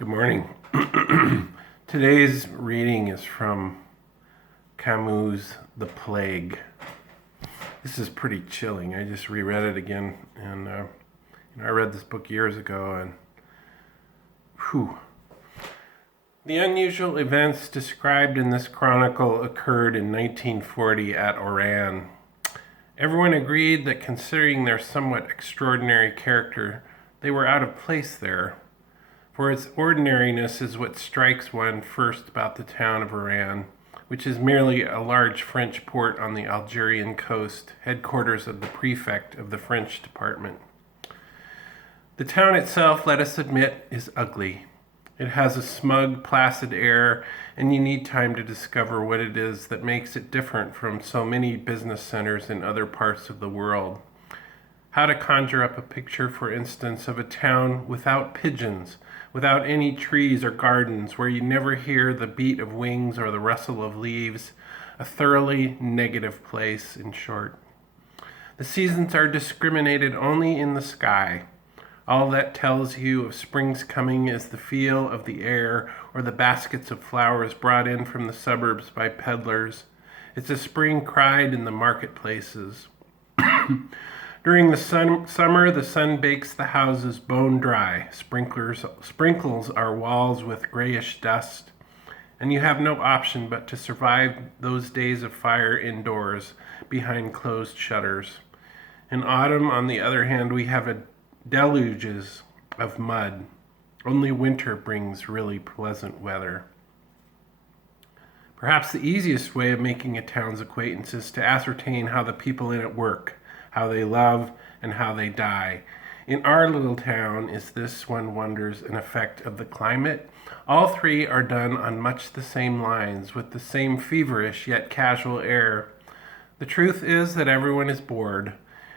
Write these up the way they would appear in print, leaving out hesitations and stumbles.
Good morning. Today's reading is from Camus' The Plague. This is pretty chilling. I just reread it again, and I read this book years ago, and whew. The unusual events described in this chronicle occurred in 1940 at Oran. Everyone agreed that considering their somewhat extraordinary character, they were out of place there. For its ordinariness is what strikes one first about the town of Oran, which is merely a large French port on the Algerian coast, headquarters of the prefect of the French department. The town itself, let us admit, is ugly. It has a smug, placid air, and you need time to discover what it is that makes it different from so many business centers in other parts of the world. How to conjure up a picture, for instance, of a town without pigeons, without any trees or gardens, where you never hear the beat of wings or the rustle of leaves, a thoroughly negative place, in short. The seasons are discriminated only in the sky. All that tells you of spring's coming is the feel of the air or the baskets of flowers brought in from the suburbs by peddlers. It's a spring cried in the marketplaces. During the summer, the sun bakes the houses bone dry, sprinkles our walls with grayish dust, and you have no option but to survive those days of fire indoors, behind closed shutters. In autumn, on the other hand, we have deluges of mud. Only winter brings really pleasant weather. Perhaps the easiest way of making a town's acquaintance is to ascertain how the people in it work, how they love, and how they die. In our little town, is this, one wonders, an effect of the climate? All three are done on much the same lines, with the same feverish yet casual air. The truth is that everyone is bored,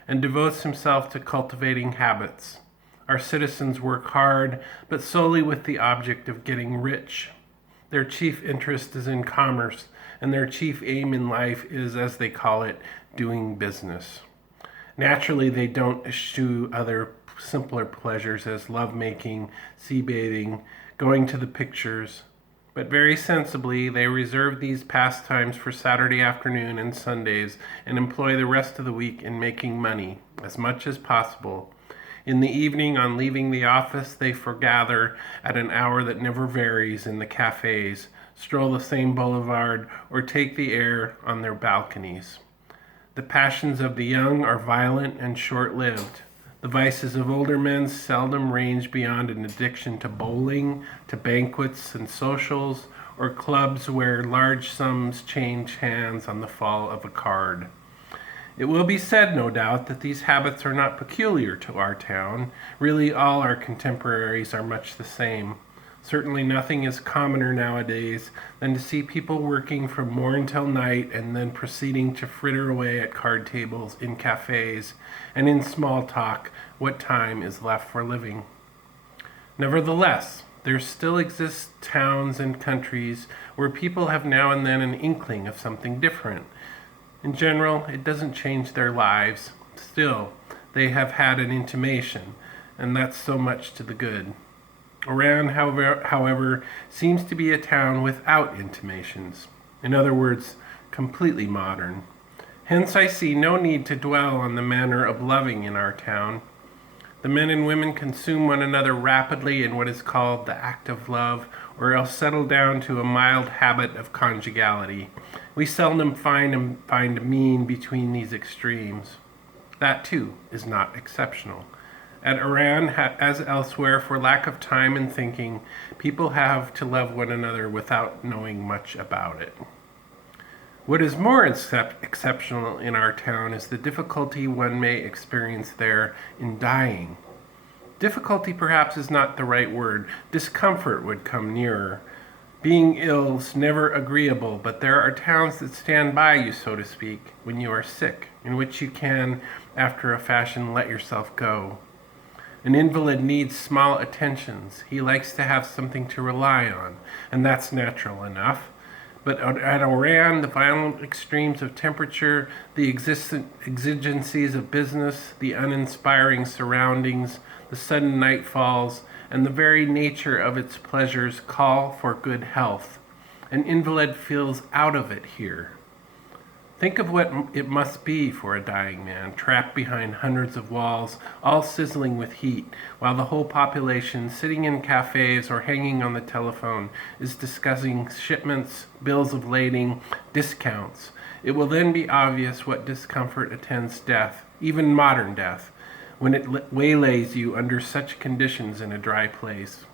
and devotes himself to cultivating habits. Our citizens work hard, but solely with the object of getting rich. Their chief interest is in commerce, and their chief aim in life is, as they call it, doing business. Naturally, they don't eschew other simpler pleasures as lovemaking, sea bathing, going to the pictures, but very sensibly they reserve these pastimes for Saturday afternoon and Sundays and employ the rest of the week in making money, as much as possible. In the evening, on leaving the office, they foregather at an hour that never varies in the cafes, stroll the same boulevard, or take the air on their balconies. The passions of the young are violent and short-lived. The vices of older men seldom range beyond an addiction to bowling, to banquets and socials, or clubs where large sums change hands on the fall of a card. It will be said, no doubt, that these habits are not peculiar to our town. Really, all our contemporaries are much the same. Certainly nothing is commoner nowadays than to see people working from morn till night and then proceeding to fritter away at card tables, in cafes, and in small talk what time is left for living. Nevertheless, there still exist towns and countries where people have now and then an inkling of something different. In general, it doesn't change their lives. Still, they have had an intimation, and that's so much to the good. Oran, however, seems to be a town without intimations. In other words, completely modern. Hence I see no need to dwell on the manner of loving in our town. The men and women consume one another rapidly in what is called the act of love, or else settle down to a mild habit of conjugality. We seldom find a mean between these extremes. That, too, is not exceptional. At Oran, as elsewhere, for lack of time and thinking, people have to love one another without knowing much about it. What is more exceptional in our town is the difficulty one may experience there in dying. Difficulty perhaps is not the right word. Discomfort would come nearer. Being ill is never agreeable, but there are towns that stand by you, so to speak, when you are sick, in which you can, after a fashion, let yourself go. An invalid needs small attentions. He likes to have something to rely on, and that's natural enough. But at Oran, the violent extremes of temperature, the exigencies of business, the uninspiring surroundings, the sudden nightfalls, and the very nature of its pleasures call for good health. An invalid feels out of it here. Think of what it must be for a dying man, trapped behind hundreds of walls, all sizzling with heat, while the whole population, sitting in cafes or hanging on the telephone, is discussing shipments, bills of lading, discounts. It will then be obvious what discomfort attends death, even modern death, when it waylays you under such conditions in a dry place.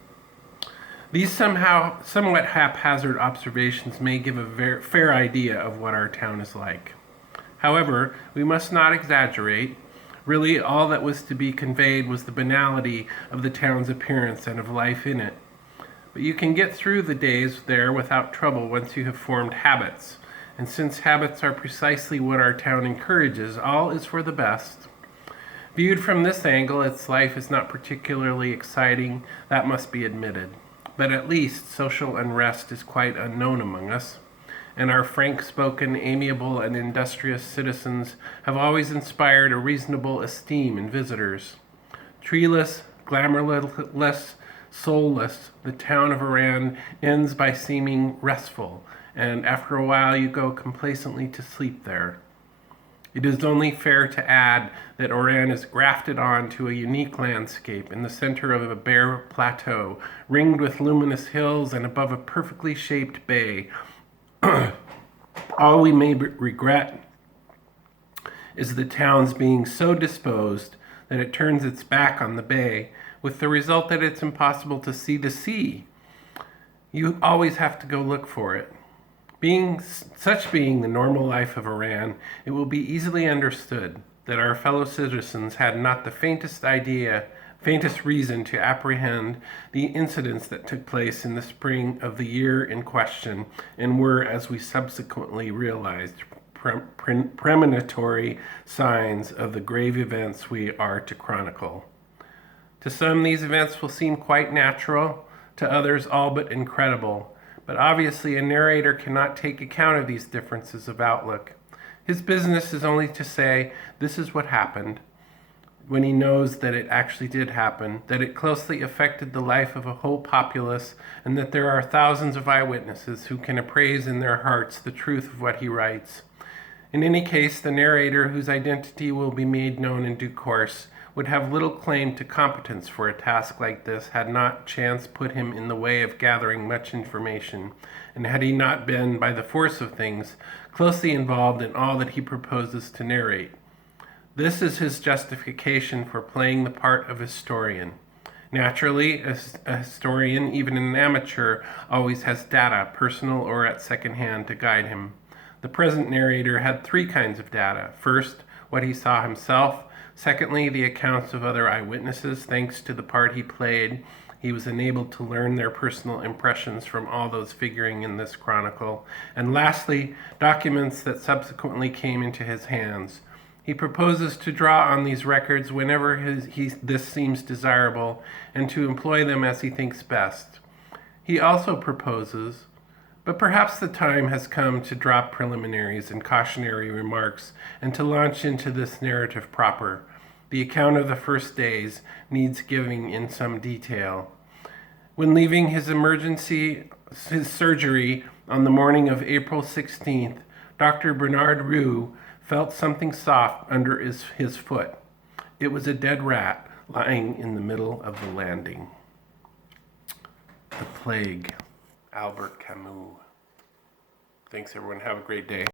These somewhat haphazard observations may give a very fair idea of what our town is like. However, we must not exaggerate. Really, all that was to be conveyed was the banality of the town's appearance and of life in it. But you can get through the days there without trouble once you have formed habits. And since habits are precisely what our town encourages, all is for the best. Viewed from this angle, its life is not particularly exciting, that must be admitted. But at least social unrest is quite unknown among us, and our frank-spoken, amiable, and industrious citizens have always inspired a reasonable esteem in visitors. Treeless, glamourless, soulless, the town of Oran ends by seeming restful, and after a while you go complacently to sleep there. It is only fair to add that Oran is grafted on to a unique landscape in the center of a bare plateau, ringed with luminous hills and above a perfectly shaped bay. All we may regret is the town's being so disposed that it turns its back on the bay, with the result that it's impossible to see the sea. You always have to go look for it. Being the normal life of Oran, it will be easily understood that our fellow citizens had not the faintest reason to apprehend the incidents that took place in the spring of the year in question, and were, as we subsequently realized, premonitory signs of the grave events we are to chronicle. To some, these events will seem quite natural, to others all but incredible. But obviously a narrator cannot take account of these differences of outlook. His business is only to say, this is what happened, when he knows that it actually did happen, that it closely affected the life of a whole populace, and that there are thousands of eyewitnesses who can appraise in their hearts the truth of what he writes. In any case, the narrator, whose identity will be made known in due course, would have little claim to competence for a task like this had not chance put him in the way of gathering much information, and had he not been, by the force of things, closely involved in all that he proposes to narrate. This is his justification for playing the part of historian. Naturally, a historian, even an amateur, always has data, personal or at second hand, to guide him. The present narrator had three kinds of data. First, what he saw himself. Secondly, the accounts of other eyewitnesses. Thanks to the part he played, he was enabled to learn their personal impressions from all those figuring in this chronicle. And lastly, documents that subsequently came into his hands. He proposes to draw on these records whenever this seems desirable, and to employ them as he thinks best. He also proposes, but perhaps the time has come to drop preliminaries and cautionary remarks and to launch into this narrative proper. The account of the first days needs giving in some detail. When leaving his surgery on the morning of April 16th, Dr. Bernard Roux felt something soft under his foot. It was a dead rat lying in the middle of the landing. The Plague, Albert Camus. Thanks, everyone. Have a great day.